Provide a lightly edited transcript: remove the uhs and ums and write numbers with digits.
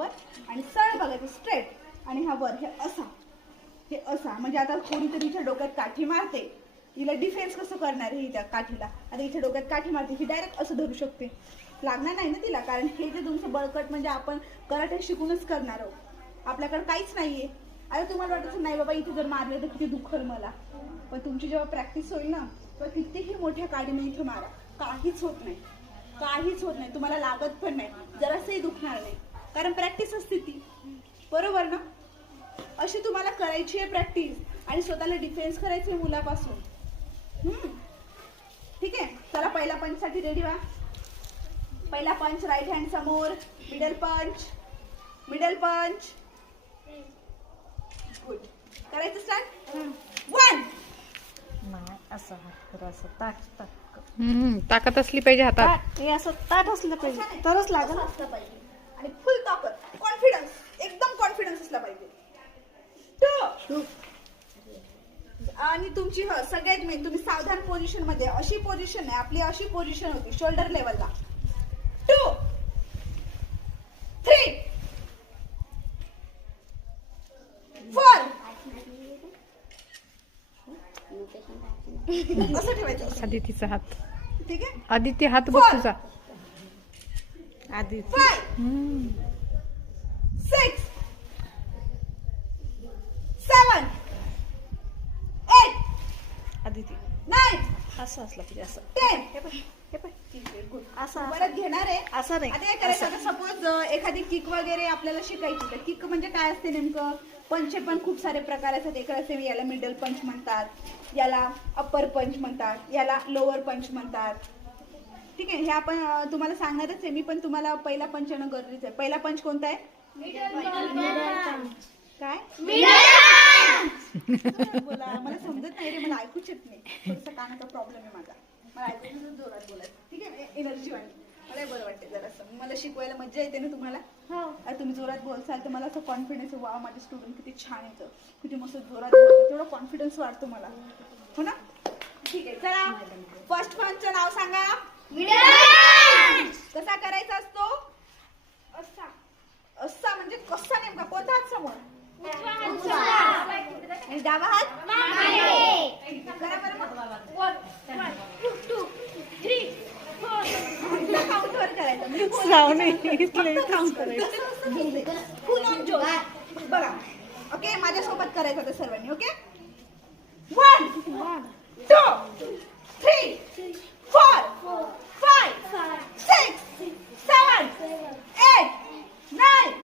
आणि सरळ बघायचं स्ट्रेट आणि हा वर हे असा म्हणजे आता कोणीतरी हिच्या डोक्यात काठी मारते, हिला डिफेन्स कसं करणार आहे त्या काठीला. आता हिच्या डोक्यात काठी मारते, ही डायरेक्ट असं धरू शकते, लागणार नाही ना तिला, कारण हे जे तुमचं बळकट म्हणजे आपण कराटे शिकूनच करणार आहोत, आपल्याकडे काहीच नाहीये. आता तुम्हाला वाटायचं नाही बाबा इथे जर मारले तर किती दुखल मला, पण तुमची जेव्हा प्रॅक्टिस होईल ना तर कितीही मोठ्या काडीने इथे मारा, काहीच होत नाही, काहीच होत नाही, तुम्हाला लागत पण नाही, जरासंही दुखणार नाही, कारण प्रॅक्टिस असते ती. बरोबर ना? अशी तुम्हाला करायची आहे प्रॅक्टिस आणि स्वतःला डिफेन्स करायचे मुलापासून. ठीक आहे, चला पहिला पंच साठी रेडी व्हा. पहिला पंच राईट हँड समोर, मिडल पंच, मिडल पंच. गुड. करायचं स्टार्ट. 1 असं हात असं ताक ताकद असली पाहिजे हातात. हे असं ताट असलं पाहिजे तरच लागल. असलं पाहिजे आणि फुल ताकद, कॉन्फिडन्स, एकदम कॉन्फिडन्स असला पाहिजे. 2 आणि तुमची सगळ्यात मेन तुम्ही सावधान पोझिशन मध्ये, अशी पोझिशन आहे आपली, अशी पोझिशन होती शोल्डर लेवलला. 2 3 4 असं ठेवायचं. आदितीचा हात, ठीक आहे, आदिती हात बघ तुझा. आधी 5 6 7 8 आदिती 9 असं असलं पाहिजे असं. 10 हे पण हे पण गुड. असं परत घेणार आहे. असं नाही. आता काय करायचं, आता सपोज एखादी किक वगैरे आपल्याला शिकायची, तर किक म्हणजे काय असते नेमकं, पंचचे पण खूप सारे प्रकार असतात. एखाद्या याला मिडल पंच म्हणतात, याला अप्पर पंच म्हणतात, याला लोअर पंच म्हणतात. ठीक आहे, हे आपण तुम्हाला सांगणारच आहे मी, पण तुम्हाला पहिला पंच येणं गरजेचं आहे. पहिला पंच कोणता आहे? काय बोला, मला समजत नाही रे, मला ऐकूच येत नाही, थोडासा कानाचा प्रॉब्लेम आहे माझा, मला ऐकून जोरात बोलायचं. ठीक आहे, एनर्जी वाढली, मला बरं वाटते जरासं, मला शिकवायला मजा येते ना तुम्हाला. तुम्ही जोरात बोलसाल तर मला असं कॉन्फिडन्स, वा माझे स्टुडंट किती छान येतं, किती मस्त जोरात बोलतात, तेवढा कॉन्फिडन्स वाढतो मला, हो ना? ठीक आहे, चला फर्स्ट पंचचं नाव सांगा. कसा करायचा असतो? असा म्हणजे कसा नेमका, कोणता हात समोर? आणि डावा हात करा बरं मग. 1 2 3 4 काउंटवर करायचं, काउंट करायचं फुल ऑन जोश. बघा, ओके, माझ्यासोबत करायचं ते सर्वांनी. ओके, 1 2 3 4 5 6 7 8